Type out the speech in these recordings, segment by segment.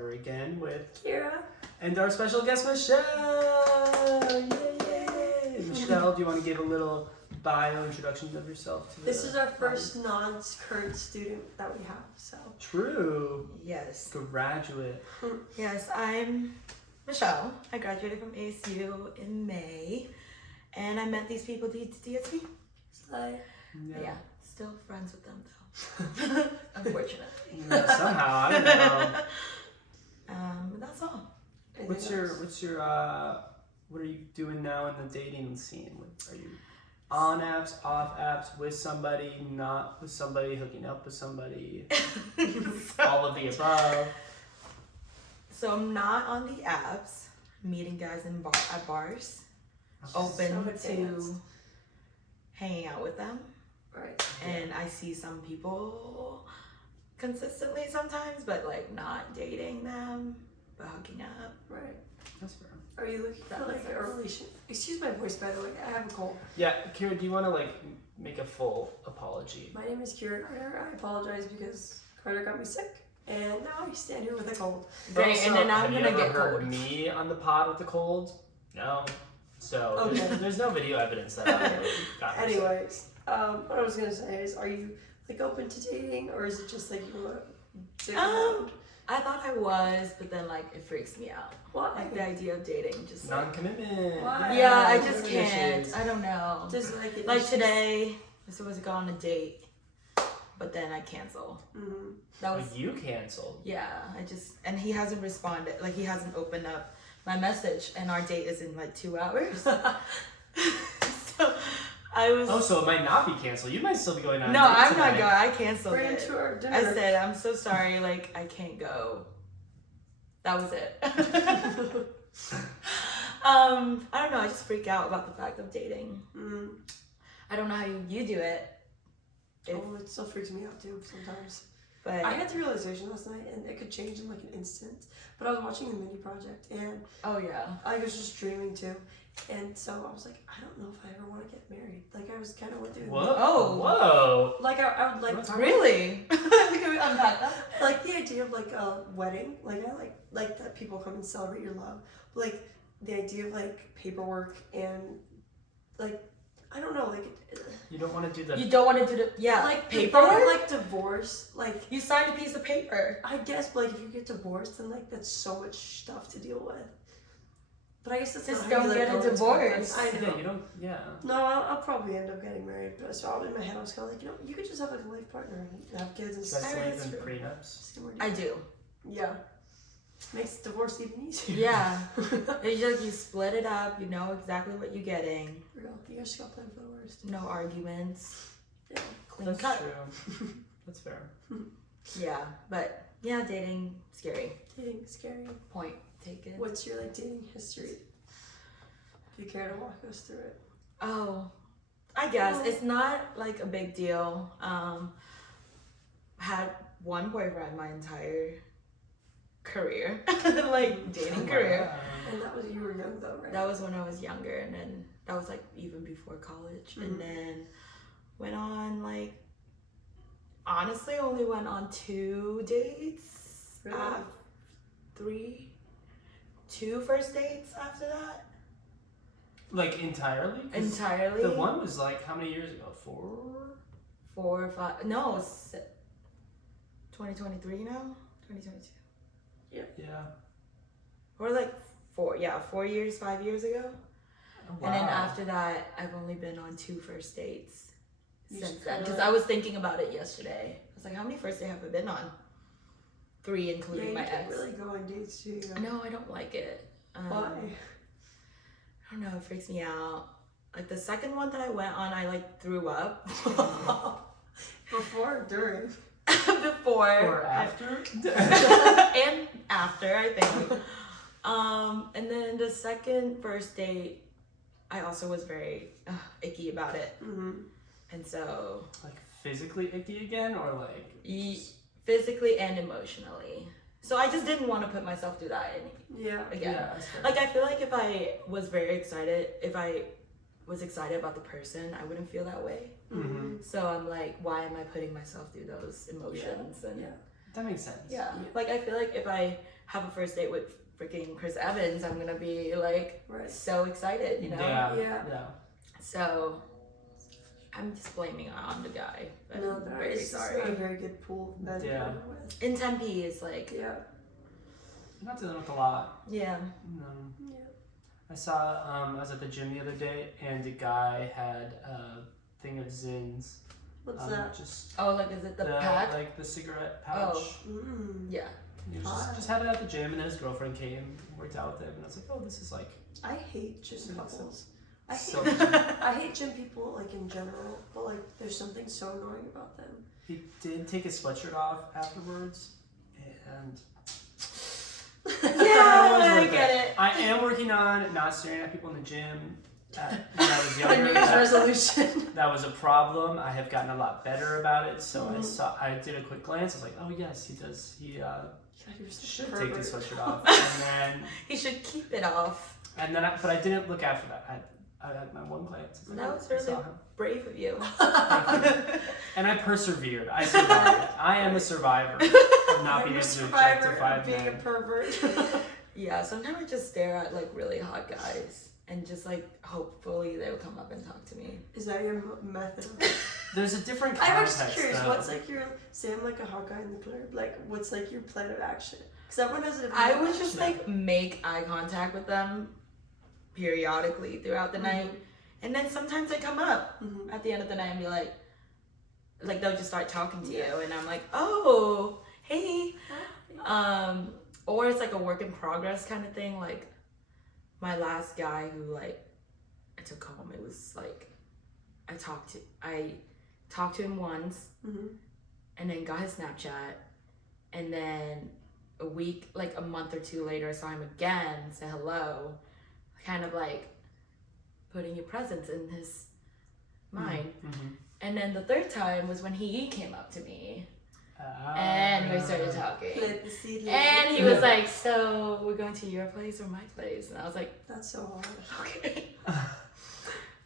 Harder again with Kira. And our special guest, Michelle! Yay! Michelle, do you want to give a little bio introduction of yourself? To This is our first non-current student that we have, so. True. Yes. Graduate. Yes, I'm Michelle. I graduated from ASU in May, and I met these people at DSP. So, Yeah, still friends with them though. Unfortunately. Yeah, somehow, I don't know. But that's all. What's your what are you doing now in the dating scene? Are you on apps, off apps, with somebody, not with somebody, hooking up with somebody, all of the above? So I'm not on the apps, meeting guys at bars, open to hanging out with them. right. And I see some people consistently sometimes, but like not dating them, but hooking up. Right. That's fair. Are you looking for like a relationship? Excuse my voice, by the way. I have a cold. Yeah, Kira, do you want to like make a full apology? My name is Kira Carter. I apologize because Carter got me sick, and now I stand here with a cold. Great, and then I'm have gonna you get ever heard cold. me on the pod with the cold? No. So Okay. there's no video evidence that I got her sick. Anyways, what I was gonna say is, are you like open to dating, or is it just like you want to dig around? I thought I was, but then like it freaks me out. What? Like the idea of dating just like, Non-commitment. Why? yeah, I no just issues. can't. I don't know. Just like it Like is today, I was supposed to go on a date, but then I cancel. Mhm. That was But you canceled. yeah. And he hasn't responded. Like he hasn't opened up my message, and our date is in like 2 hours. So I was. Oh, so it might not be canceled. You might still be going on. No, a date I'm not tonight. going. I canceled Bring him it. to our dinner. I said I'm so sorry. Like I can't go. That was it. I don't know. I just freak out about the fact of dating. Mm. I don't know how you do it. Oh, it still freaks me out too sometimes. But I had the realization last night, and it could change in like an instant. But I was watching the Mini Project, and oh yeah. I was just dreaming too. And so I was like, I don't know if I ever want to get married. Like I was kind of went through. Whoa. Oh. Whoa. Like I would like What's Really? Can we unpack that? like the idea of like a wedding. Like I like that people come and celebrate your love. But like the idea of like paperwork and like I don't know like. You don't want to do the. You don't want to do the Like paperwork. like divorce, like You signed a piece of paper. I guess, but like if you get divorced, then like that's so much stuff to deal with. But I guess that's Just not how don't you, like, get a go into divorce. I know. Yeah, you don't. Yeah. No, I'll probably end up getting married. But so in my head, I was kind of like, you could just have like a life partner and have kids and You guys stuff. believe that's in true. prenups? See where I do. Yeah, makes divorce even easier. Yeah. It's like you split it up. You know exactly what you're getting. Real. You guys just got planned for the worst. No arguments. Yeah. Clean That's cut. true. That's fair. Yeah, but yeah, dating scary. Dating scary. Point taken. What's your like dating history? If you care to walk us through it. Oh, I guess it's not like a big deal. Had one boyfriend my entire career, like dating Oh my career. God. And that was you were young though, right? That was when I was younger, and then that was like even before college, Mhm. and then went on like honestly only went on 2 dates. Really? 2 first dates after that. Like entirely? 'Cause Entirely. The one was like how many years ago? 4? 4 or 5. No, 2023 now. 2022. Yeah. Or like 4 years, 5 years ago. Oh, And then wow. after that, I've only been on 2 first dates You since just then. kinda Because I was thinking about it yesterday. I was like, how many first dates have I been on? 3, Yeah, including you my can't ex. really go on dates, do you? No, I don't like it. Why? I don't know. It freaks me out. Like the second one that I went on, I like threw up. Before or during? Before. Or after? And after, I think. And then the first date, I also was very icky about it. Mm-hmm. And so, Like physically icky again, or like? physically and emotionally. So I just didn't want to put myself through that Yeah. again. Yeah, that's fair. Like I feel like if I was excited about the person, I wouldn't feel that way. Mm-hmm. So I'm like, why am I putting myself through those emotions? And Yeah. That makes sense. yeah, like I feel like if I have a first date with freaking Chris Evans, I'm gonna be like so excited, you know? Yeah. So I'm just blaming it on the guy. But No, I'm that very is sorry. not a very good pool of men to Yeah. go with. In Tempe is like You're not dealing with a lot. yeah. No. Yeah. I saw, I was at the gym the other day, and a guy had a thing of Zins. What's that? Just Oh, like is it the pack? like the cigarette pouch. Oh. Yeah. He was just had it at the gym, and then his girlfriend came and worked out with him, and I was like, oh, this is like I hate gym couples. I hate, so. I hate gym people like in general, but like there's something so annoying about them. He did take his sweatshirt off afterwards, and Yeah, was I worth get it. I am working on not staring at people in the gym. When I was A younger, New Year's resolution. that was a problem. I have gotten a lot better about it. So I did a quick glance. I was like, oh yes, he does. He should take his sweatshirt off, and then He should keep it off. but I didn't look after that. I had my one glance. I That was I really saw him. brave of you. Thank you. And I persevered. I survived. I am a survivor of not being able to objectify being a men. pervert. Yeah, sometimes I just stare at like really hot guys and just like hopefully they'll come up and talk to me. Is that your method? There's a different I'm context. just curious. Though. What's like your say I'm like a hot guy in the club? Like what's like your plan of action? Because everyone has a different. I would just like make eye contact with them periodically throughout the night, and then sometimes I come up at the end of the night and be like they'll just start talking to you, and I'm like, oh, hey, or it's like a work in progress kind of thing. Like my last guy who like I took home, it was like I talked to him once, and then got his Snapchat, and then a month or two later, I saw him again, say hello, kind of like putting your presence in his mind. And then the third time was when he came up to me, and we started talking. Plant the seed. And he was like, so we're going to your place or my place? And I was like, that's so hard. okay.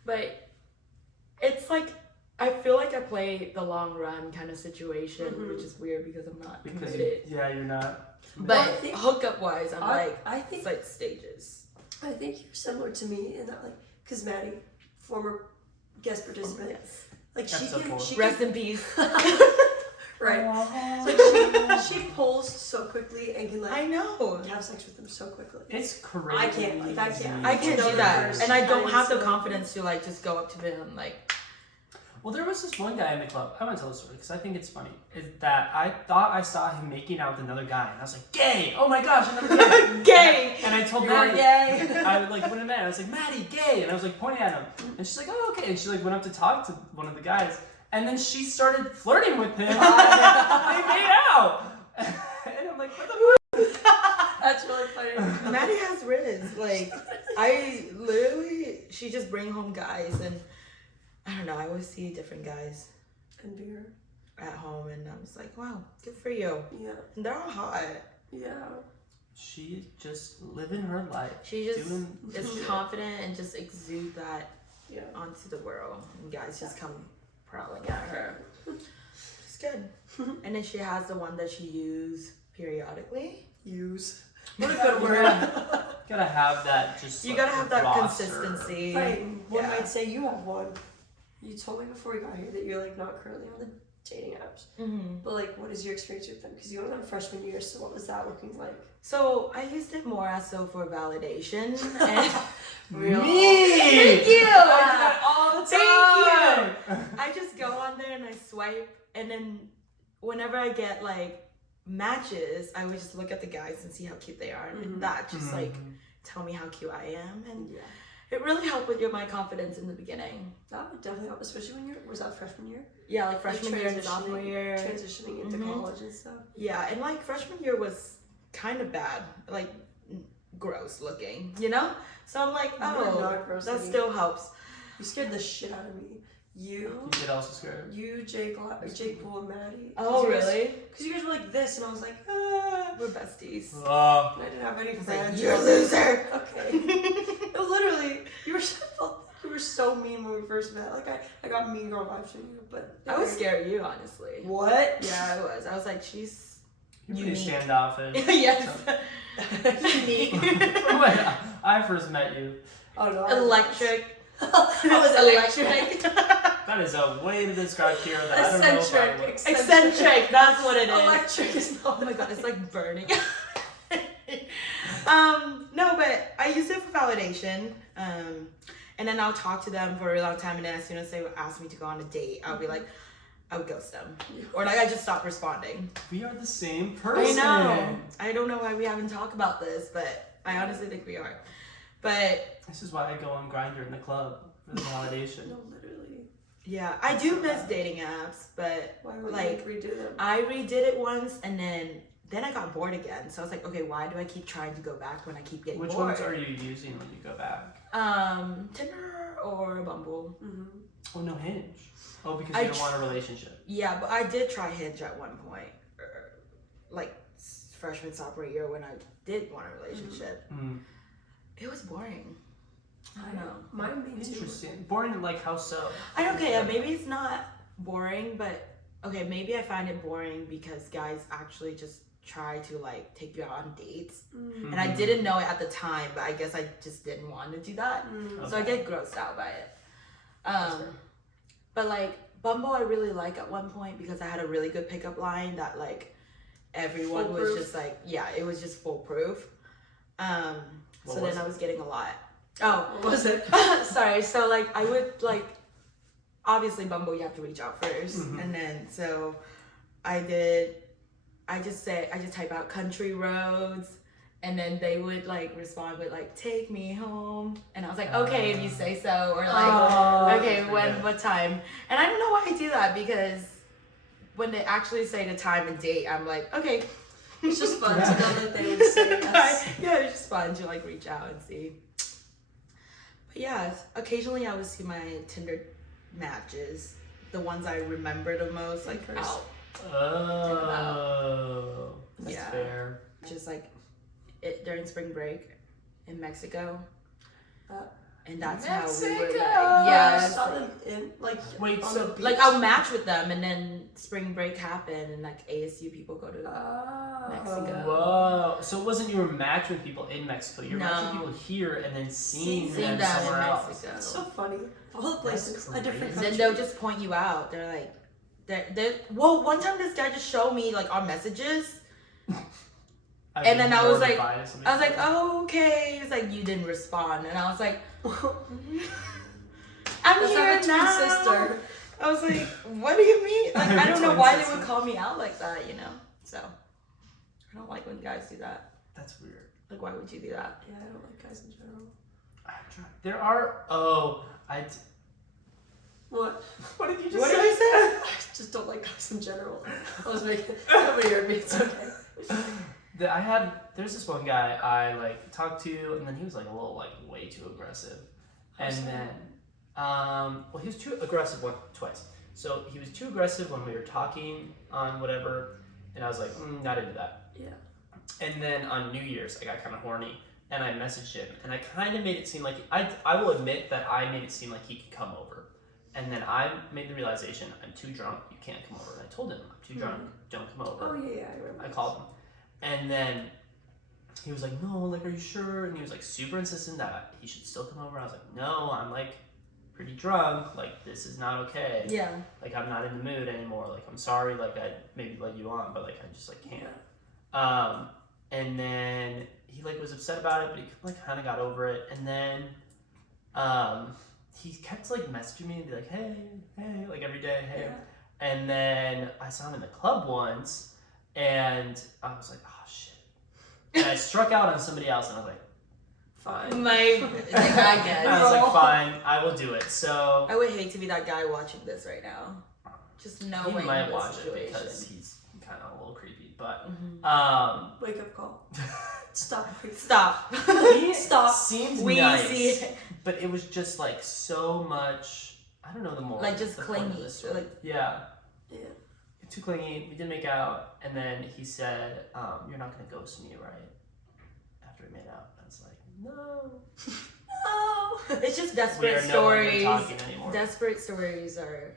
But it's like, I feel like I play the long run kind of situation, which is weird because I'm not committed. You're not. But hookup wise, I think it's like stages. I think you're similar to me in that, like, because Maddie, former guest participant, Yes. like she Rest in peace. right. Like she pulls so quickly and can like I know. have sex with them so quickly. It's crazy. I can't. Like I can't. I can't know do the that, person. and I don't have the so- confidence to like just go up to him like. Well, there was this one guy in the club. I want to tell the story because I think it's funny. Is that I thought I saw him making out with another guy, and I was like, "Gay! Oh my gosh, another gay! Gay!" And I told You're Maddie, gay. I like went in there. I was like, "Maddie, gay!" And I was like pointing at him, and she's like, "Oh, okay." And she like went up to talk to one of the guys, and then she started flirting with him. They made out, and I'm like, "What the fuck?" That's really funny. Maddie has Riz. Like, I literally, she just bring home guys, and I don't know, I always see different guys And beer. at home, and I'm just like, wow, good for you. Yeah. And they're all hot. Yeah. She's just living her life. She just doing is shit. confident and just exude that Yeah. onto the world. And guys just come prowling at her. It's good. And then she has the one that she uses periodically. Use. What a good word. Gotta have that. Just You like, gotta have that roster. consistency. Right. One Yeah. might say you have one. You told me before we got here that you're like not currently on the dating apps. But like, what is your experience with them? Because you went on freshman year, so what was that looking like? So I used it more as so for validation. And Real. Me! Thank you! I do that all the time! Thank you! I just go on there and I swipe, and then whenever I get like matches, I would just look at the guys and see how cute they are, and that just like tell me how cute I am, and it really helped with my confidence in the beginning. That would definitely help, especially when was that freshman year? Yeah, like freshman year and sophomore year. Transitioning into college and stuff. Yeah, and like freshman year was kind of bad, like gross looking, you know? So I'm like, You're not gross that looking. still helps. You scared the shit out of me. You You get also scared. Jake Poole, and Maddie. Oh, really? Because you guys were like this, and I was like, ah. We're besties. And I didn't have any friends. You're a loser. Okay. No, literally, you were so mean when we first met. Like I got mean girl vibes from you, but I was scared of you, honestly. What? Yeah, I was. I was like, she's You're pretty unique. standoffish. Yes. So- Unique. From when I first met you, Oh no. Electric. I was Electric. that is a way to describe Kira that I don't know if I would. Eccentric. That's what it is. Electric is not. Oh my god, it's like burning. No, but I use it for validation. And then I'll talk to them for a long time, and then as soon as they ask me to go on a date, I'll be like, I would ghost them. Or like I just stop responding. We are the same person. I know. I don't know why we haven't talked about this, but I honestly think we are. But This is why I go on Grindr in the club for the validation. No, literally. yeah, I do miss dating apps, but Why would like you redo them? I redid it once, and then I got bored again. So I was like, okay, why do I keep trying to go back when I keep getting Which bored? ones are you using when you go back? Tinder or Bumble. Mm-hmm. Oh, no Hinge. Oh, because I you don't want a relationship. Yeah, but I did try Hinge at one point, like freshman, sophomore year when I did want a relationship. Mm. It was boring. I don't know. Mine me too. Interesting. Boring, like how so? Maybe it's not boring, but okay, maybe I find it boring because guys actually just try to like take you out on dates. Mm. And I didn't know it at the time, but I guess I just didn't want to do that. Mm. So I Okay. get grossed out by it. That's fair. But like Bumble I really like at one point because I had a really good pickup line that like everyone was Foolproof? just like, yeah, it was just foolproof. What So was then I it? was getting a lot. Oh, What was it? sorry. So like I would like, obviously Bumble you have to reach out 1st, Mhm. and then so I just type out country roads, and then they would like respond with like take me home, and I was like, okay, if you say so, or like Oh, okay, that's when good. what time? And I don't know why I do that because when they actually say the time and date, I'm like, okay. It's just fun to know that they would say yes. Yeah, it's just fun to like reach out and see. But yeah, occasionally I would see my Tinder matches, the ones I remember the most, like First. out. Oh, that's Yeah. fair. Just like during spring break in Mexico. And that's how we were like, Mexico! yes. Saw them in like Wait, on so the beach. Like I'll match with them, and then spring break happened, and like ASU people go to Mexico. Whoa. So it wasn't you were matched with people in Mexico. You were No. matching people here and then seeing Seeing them them somewhere in else. Mexico. It's so funny. All the places, a different crazy. country. Then they'll just point you out. They're like, well, one time this guy just showed me like our messages, and then I was like, oh, okay. He was like, you didn't respond, and I was like, I'm Let's here have a twin now. sister. I was like, what do you mean? Like, I don't know Twin why sister. they would call me out like that, you know? So, I don't like when guys do that. That's weird. Like, why would you do that? Yeah, I don't like guys in general. There are. Oh, What? What did you just What say? did you say? I just don't like guys in general. I was making. Nobody heard me. It's okay. There's this one guy I like talked to, and then he was like a little like way too aggressive, and so? then well he was too aggressive twice. So he was too aggressive when we were talking on whatever, and I was like not into that. Yeah. And then on New Year's I got kind of horny, and I messaged him, and I kind of made it seem like I will admit that I made it seem like he could come over, and then I made the realization I'm too drunk, you can't come over, and I told him I'm too drunk, don't come over. Oh yeah, I remember. I called him, and then he was like, no, like, are you sure? And he was like super insistent that he should still come over. I was like, no, I'm like pretty drunk, like this is not okay. Yeah. Like I'm not in the mood anymore. Like I'm sorry, like I maybe led you on, but like I just like can't. And then he like was upset about it, but he like kind of got over it. And then he kept like messaging me and be like, hey, like every day, hey. Yeah. And then I saw him in the club once, and I was like, oh shit. And I struck out on somebody else, and I was like, fine. I guess. I was like, fine, I will do it. So I would hate to be that guy watching this right now. Just he knowing might the watch situation. it because he's kind of a little creepy, but Wake up call. Stop. Stop. he Stop. seemed We nice, see it. but it was just like so much. I don't know the more Like just the point of clingy. this story. Like Yeah. Yeah. Too clingy. We didn't make out, and then he said, "You're not gonna ghost me, right?" After we made out, I was like, "No." No. it's just We desperate are no longer stories. talking anymore. Desperate stories are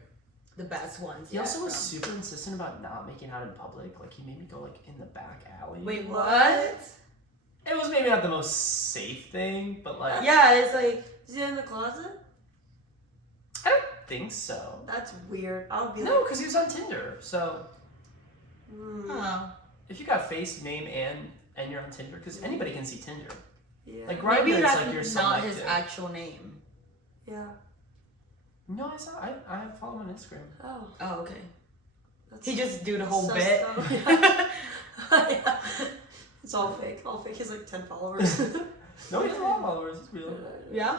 the best ones. He also was from. super insistent about not making out in public. Like he made me go like in the back alley. Wait, what? It was maybe not the most safe thing, but like Yeah, it's like Is he in the closet? I don't think so. That's weird. I'll be No, because he was on Tinder. So oh. if you got face, name, and you're on Tinder, because anybody can see Tinder. Yeah. Like Grindr, Maybe it's that's like you're not his selective. actual name. Yeah. No, I follow him on Instagram. Oh. Oh, okay. That's He just do the whole sus bit. though. Yeah. Yeah. It's all fake. All fake. He has like 10 followers. No, he has a lot of followers. It's real. Yeah.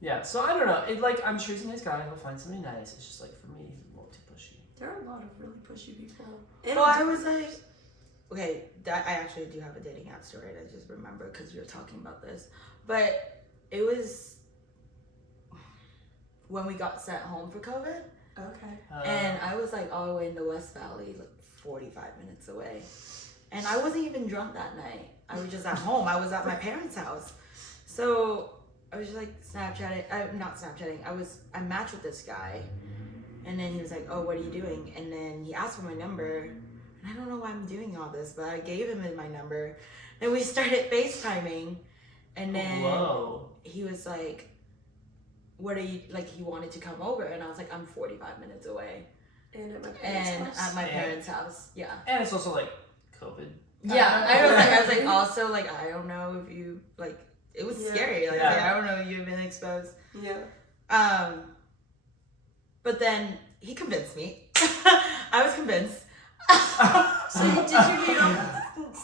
Yeah, so I don't know. It, like I'm sure he's a nice guy. He'll find somebody nice. It's just like for me, he's a little too pushy. There are a lot of really pushy people. Well, I was like, okay, I actually do have a dating app story. I just remember because you were talking about this, but it was when we got sent home for COVID, Okay. and I was like all the way in the West Valley, like 45 minutes away, and I wasn't even drunk that night. I was just at home. I was at my parents' house, so I was just like not Snapchatting. I matched with this guy, and then he was like, "Oh, what are you doing?" And then he asked for my number, and I don't know why I'm doing all this, but I gave him my number, and we started FaceTiming, and then Whoa. he was like, "What are you like?" He wanted to come over, and I was like, "I'm 45 minutes away," And at my parents' and house. at my parents' house, yeah. And it's also like COVID. Yeah, I was like, also like, I don't know if you like. It was Yeah. scary. Like, Yeah. I don't know if you've been exposed. Yeah. But then he convinced me. I was convinced. So did you meet him?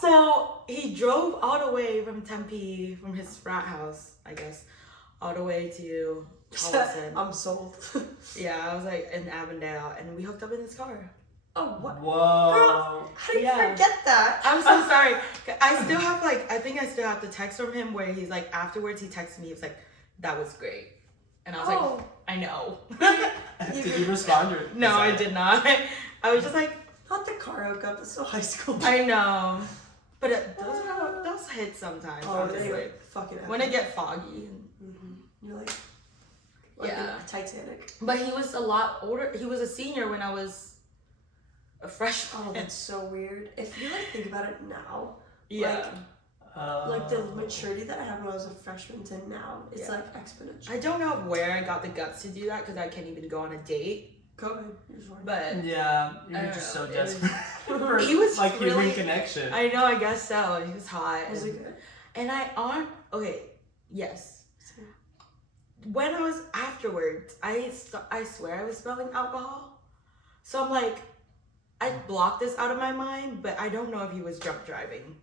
So he drove all the way from Tempe, from his frat house, I guess, all the way to Tolleson. I'm sold. Yeah, I was like in Avondale, and we hooked up in his car. Oh, what? Whoa. Girl, how do you Yeah. forget that? I'm so sorry. I still have I think I still have the text from him where he's like, afterwards he texted me, he was like, "That was great." And I was Oh. like, I know. Did you respond or? No, I did not. I was just like, Not the car hookup. It's still high school. I know. But those hit sometimes, Oh, honestly. anyway, fucking When it get foggy. You're like Yeah. in Titanic. But he was a lot older. He was a senior when I was a freshman. Oh, that's so weird. If you like think about it now, Yeah. like the maturity that I had when I was a freshman to now, it's Yeah. like exponential. I don't know where I got the guts to do that because I can't even go on a date. COVID, you're just worried. But Yeah, I you're don't just know, so it was- desperate. for, He was like really- human connection. I know, I guess so. He was hot. Was it good? And okay, yes. When I was afterwards, I swear I was smelling alcohol. So I'm like, I blocked this out of my mind, but I don't know if he was drunk driving.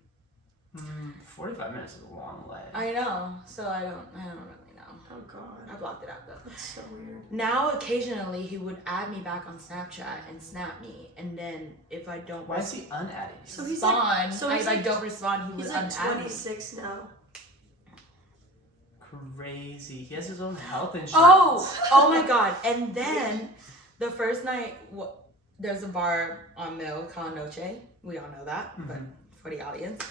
45 minutes is a long way. I know, so I don't really know. Oh god, I blocked it out though. that's so weird. Now occasionally he would add me back on Snapchat and snap me, and then if I don't Why is he unadding you? So he's respond, so he's I like- don't respond, he would He's like unadd me. 26 now. Crazy. He has his own health insurance. Oh my god! And then the first night, there's a bar on Mill called Noche. We all know that, but for the audience,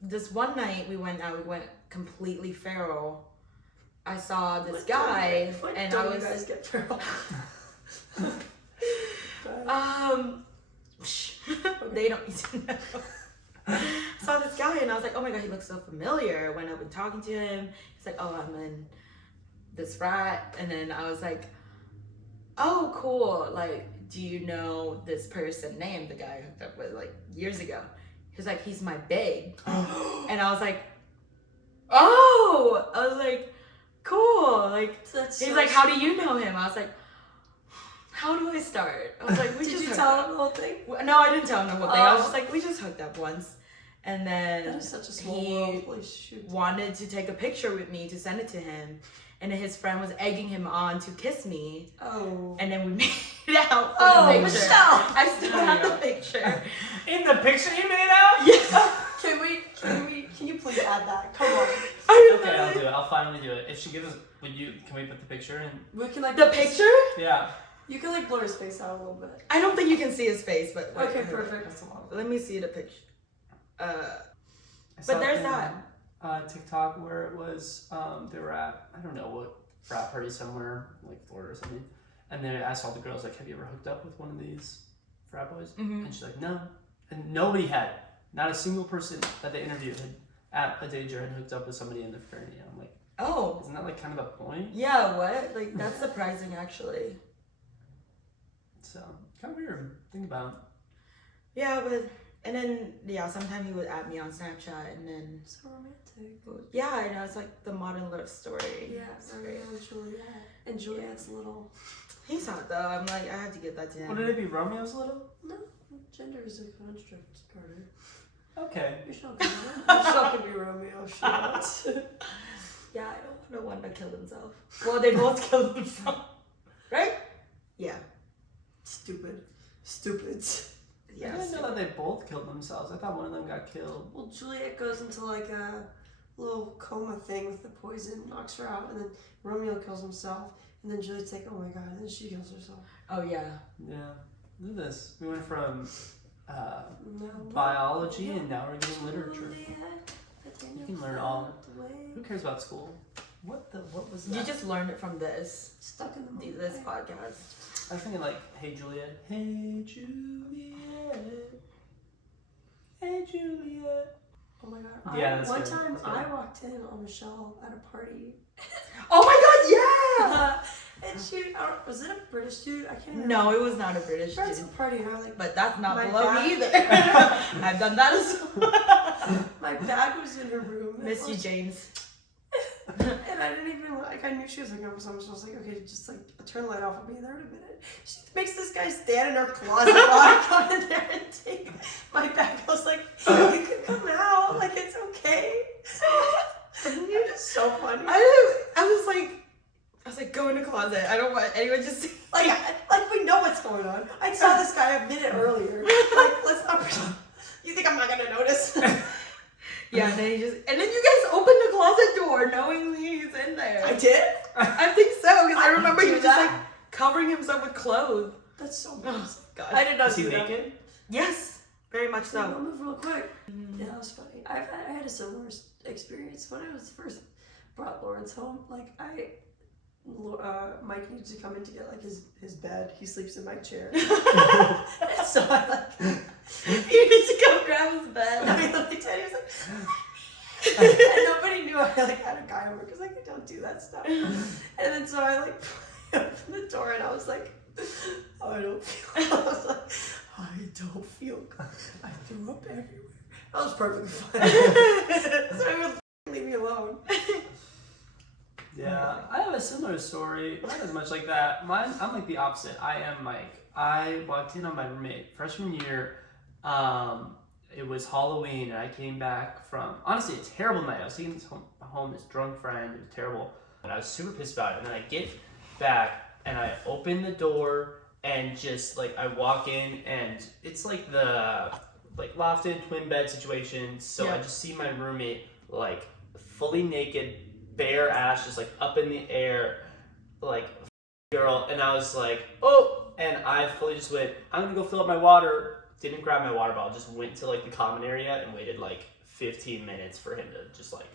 this one night we went out. We went completely feral. I saw this guy, and I was you guys get feral? they don't need to know. Saw this guy and I was like, oh my god, he looks so familiar. Went up and talking to him. He's like, oh, I'm in this frat. And then I was like, oh, cool. Like, do you know this person named the guy I hooked up with like years ago? He was like, he's my babe. And I was like, oh, I was like, cool. Like, That's he's so like, how do you know him? I was like, how do I start? I was like, we Did just you hooked tell up. him the whole thing? No, I didn't tell him the whole thing. I was Oh. just like, we just hooked up once. And then That is such a small he world. Holy shoot. wanted to take a picture with me to send it to him. And then his friend was egging him on to kiss me. Oh. And then we made out for Oh, the picture. Michelle! I still have the picture. In the picture you made out? Yeah. Can you please add that? Come on. Okay, I'll do it. I'll finally do it. If she gives us, can we put the picture in? We can like The picture? Yeah. You can like blur his face out a little bit. I don't think you can see his face, but wait, Okay, hold on. perfect. That's a lot. Let me see the picture. I saw there's it in, that. TikTok where it was they were at I don't know what frat party somewhere like Florida or something, And then I asked all the girls, like, have you ever hooked up with one of these frat boys? Mm-hmm. And she's like, no. And nobody had. Not a single person that they interviewed at a day had hooked up with somebody in the fraternity. And I'm like, oh. Isn't that like kind of the point? Yeah, what? Like, that's surprising, actually. So, kind of weird. Think about. Yeah, but, and then, yeah, sometimes he would add me on Snapchat, and then. So romantic. Yeah, I know, it's like the modern love story. Yeah, Romeo and Juliet. And Juliet's little. He's hot, though. I'm like, I have to get that to him. Wouldn't it be Romeo's little? No, gender is a construct, Carter. Okay. Your show can be Romeo. Shit. Yeah, I don't want one to kill himself. Well, they both killed themselves. Right? Yeah. Stupid. I didn't know that they both killed themselves. I thought one of them got killed. Well, Juliet goes into like a little coma thing with the poison, knocks her out, and then Romeo kills himself, and then Juliet's like, oh my god, and then she kills herself. Oh, yeah. Yeah. Look at this. We went from No, biology and now we're getting literature. Juliet, You can learn all. Who cares about school? What was that? You just learned it from this. Stuck in the moment. This podcast. I was thinking like, hey Juliet. Hey Juliet. Hey Juliet. Oh my god. Yeah, that's one good. time That's good. I walked in on Michelle at a party. Oh my god, yeah! And she, was it a British dude? I can't remember. No, it was not a British We're at dude. some party and I was like, But that's not My below bad. me either. I've done that as well. my bag was in her room. and Miss I you, was- James. And I didn't even, like, I knew she was hooking up with someone, so I was like, okay, just, like, turn the light off, I'll be there in a minute. She makes this guy stand in her closet while I come in there and take my bag. I was like, you can come out, like, it's okay. You're just so funny. I was like, go in the closet. I don't want anyone to see. Like, we know what's going on. I saw this guy a minute earlier. Like, let's not pretend. You think I'm not gonna notice? Yeah, and then and then you guys opened the closet door knowing he's in there. I did? I think so, because I remember he do was just that. like covering himself with clothes. That's so Oh, nice. God. I did not Is he do that. naked? Yes, very much So I'll so. move real quick. Yeah, that was funny. I had a similar experience when I was first brought Lawrence home. Like Mike needed to come in to get like his bed. He sleeps in my chair. And so I like You need to go grab his bed. I mean, like, Teddy was like, and nobody knew I like had a guy over because like I don't do that stuff. And then so I like opened the door and I was like, oh, I don't feel. I was like, I don't feel good. I threw up everywhere. That was perfectly fine. So he would leave me alone. Yeah, I have a similar story. Not as much like that. Mine, I'm like the opposite. I am Mike. I walked in on my roommate freshman year. It was Halloween, and I came back from honestly a terrible night. I was taking this home this drunk friend. It was terrible, and I was super pissed about it. And then I get back, and I open the door, and just like I walk in, and it's like the lofted twin bed situation. So I just see my roommate like fully naked, bare ass, just like up in the air, like girl, and I was like, oh, and I fully just went, I'm gonna go fill up my water. Didn't grab my water bottle, just went to like the common area and waited like 15 minutes for him to just like.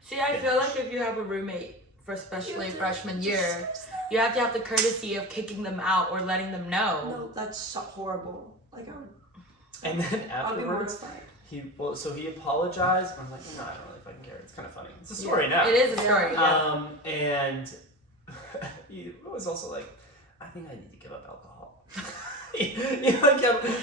See, I feel like if you have a roommate for especially freshman year, you have to have the courtesy of kicking them out or letting them know. No, that's so horrible. Like I would. And then I'll be afterwards, mortified. he apologized. I'm like, no, I don't really fucking care. It's kind of funny. It's a story now. It is a story. Yeah. And he was also like, I think I need to give up alcohol. He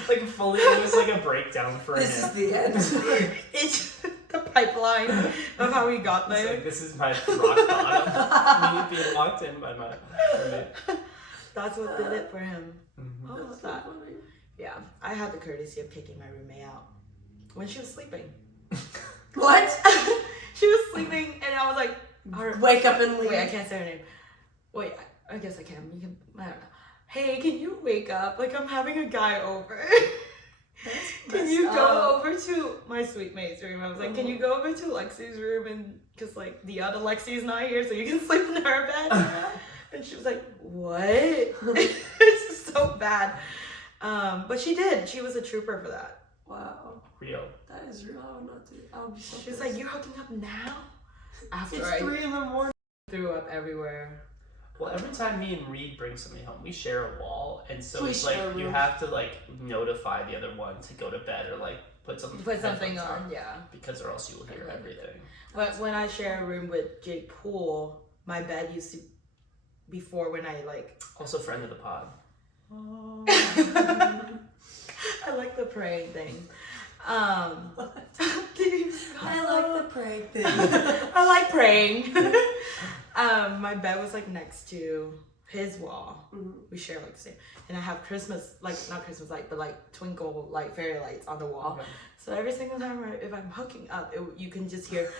like fully, it was like a breakdown for This him. is the end. It's the pipeline of how he got It's there. like, this is my rock bottom. Me being locked in by my roommate. That's what did it for him. Mhm. How was That's so that? funny. Yeah, I had the courtesy of kicking my roommate out when she was sleeping. What? She was sleeping, and I was like, Wake up and leave. Wait, I can't say her name. Wait, I guess I can. You can. I don't know. Hey, can you wake up? Like, I'm having a guy over. Can you go over to my sweet mate's room? I was like, can you go over to Lexi's room and because like the other Lexi's not here, so you can sleep in her bed. And she was like, what? It's just so bad. But she did. She was a trooper for that. Wow. Real. That is real. I would not do. I would be so. She was like, you're hooking up now? After It's I 3 a.m. threw up everywhere. Well, every time me and Reed bring somebody home, we share a wall, and so We it's like share a you room. have to like notify the other one to go to bed or like put something on, yeah. because or else you will hear everything. But when I share a room with Jake Poole, my bed used to before when I like. Also, friend of the pod. I like the praying thing. I like the praying thing. I like praying. My bed was like next to his wall. Mm-hmm. We share like the same, and I have Christmas, like not Christmas light, but like twinkle like fairy lights on the wall. Okay. So every single time if I'm hooking up, you can just hear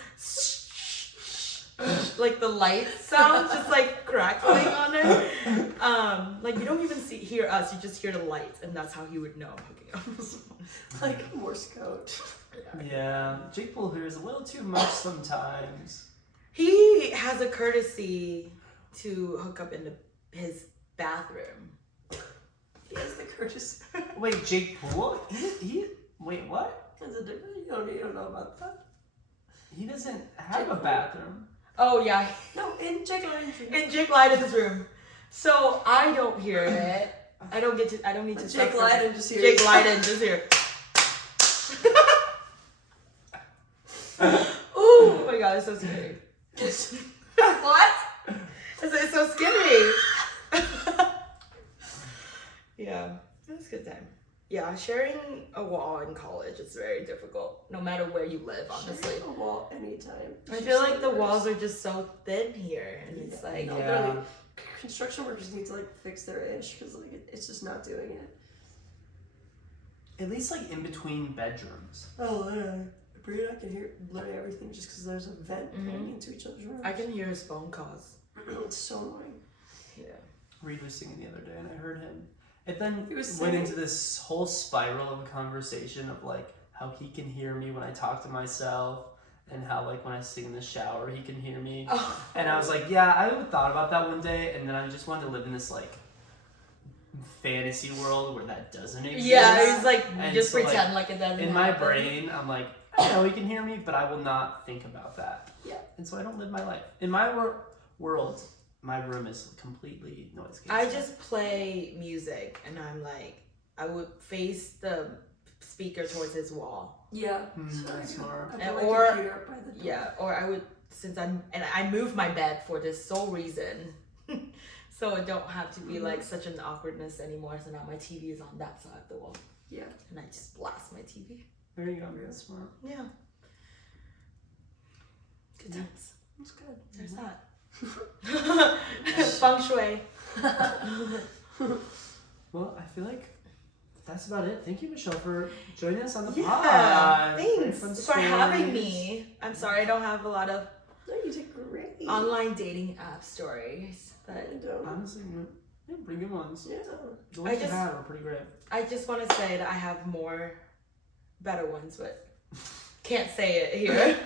like the light sound just like crackling on it. Like you don't even hear us, you just hear the lights, and that's how he would know I'm hooking up. Like Morse code. Yeah, Jake Bull hears a little too much sometimes. He has a courtesy to hook up into his bathroom. He has the courtesy. Wait, Jake Poole? Wait, what? That's a different. You don't know about that. He doesn't have a bathroom. Oh yeah, No, in Jake Lyden's room. in Jake Lyden's room. So I don't hear it. I don't need to. Jake Lyden just hears. Jake Lyden just here. Oh my god, it's so scary. What? It's so scary. Yeah, it was a good time. Yeah, sharing a wall in college is very difficult, no matter where you live, honestly. Sharing a wall anytime. I feel like the walls are just so thin here, and it's like, No, they're like, construction workers need to like fix their ish because like it's just not doing it. At least like in between bedrooms. Oh, literally. Bree and I can hear literally everything just because there's a vent pointing into each other's rooms. I can hear his phone calls. It's so annoying. Yeah. Reed was singing the other day and I heard him. It then He was went singing? into this whole spiral of a conversation of like how he can hear me when I talk to myself and how like when I sing in the shower he can hear me. Oh. And I was like, yeah, I thought about that one day and then I just wanted to live in this like fantasy world where that doesn't exist. Yeah, it's like, And just so, pretend like it doesn't In my happen. brain, I'm like, I know he can hear me, but I will not think about that. Yeah. And so I don't live my life. In my world, my room is completely noise I canceling. just play music, and I'm like, I would face the speaker towards his wall. Yeah. That's smart. I And- put my or- computer by the door. Yeah, or I would, I moved my bed for this sole reason. So it don't have to be like such an awkwardness anymore. So now my TV is on that side of the wall. Yeah. And I just blast my TV. There you go, that's smart. Yeah. Good times. That's good. There's that. Feng shui. Well, I feel like that's about it. Thank you, Michelle, for joining us on the Yeah, pod. Very fun thanks for having stories. me. I'm sorry I don't have a lot of No, you did great. online dating app stories, but I don't. Honestly, yeah, pretty good ones. Yeah. The ones you had were pretty great. I just want to say that I have more better ones, but can't say it here.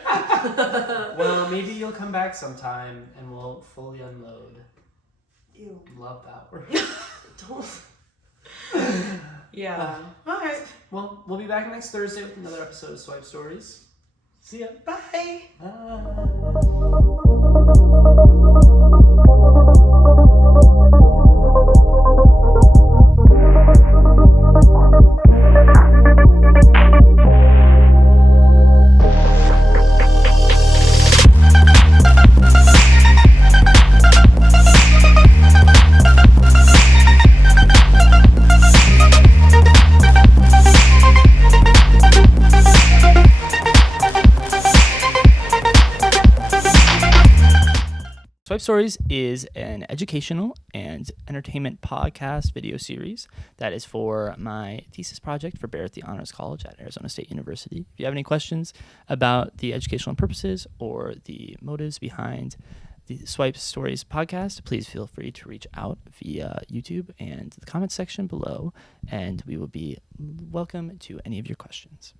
Well, maybe you'll come back sometime and we'll fully unload. Ew. Love that word. Don't. Yeah. All right. Well, we'll be back next Thursday with another episode of Swipe Stories. See ya. Bye. Bye. Swipe Stories is an educational and entertainment podcast video series that is for my thesis project for Barrett the Honors College at Arizona State University. If you have any questions about the educational purposes or the motives behind the Swipe Stories podcast, please feel free to reach out via YouTube and the comments section below, and we will be welcome to any of your questions.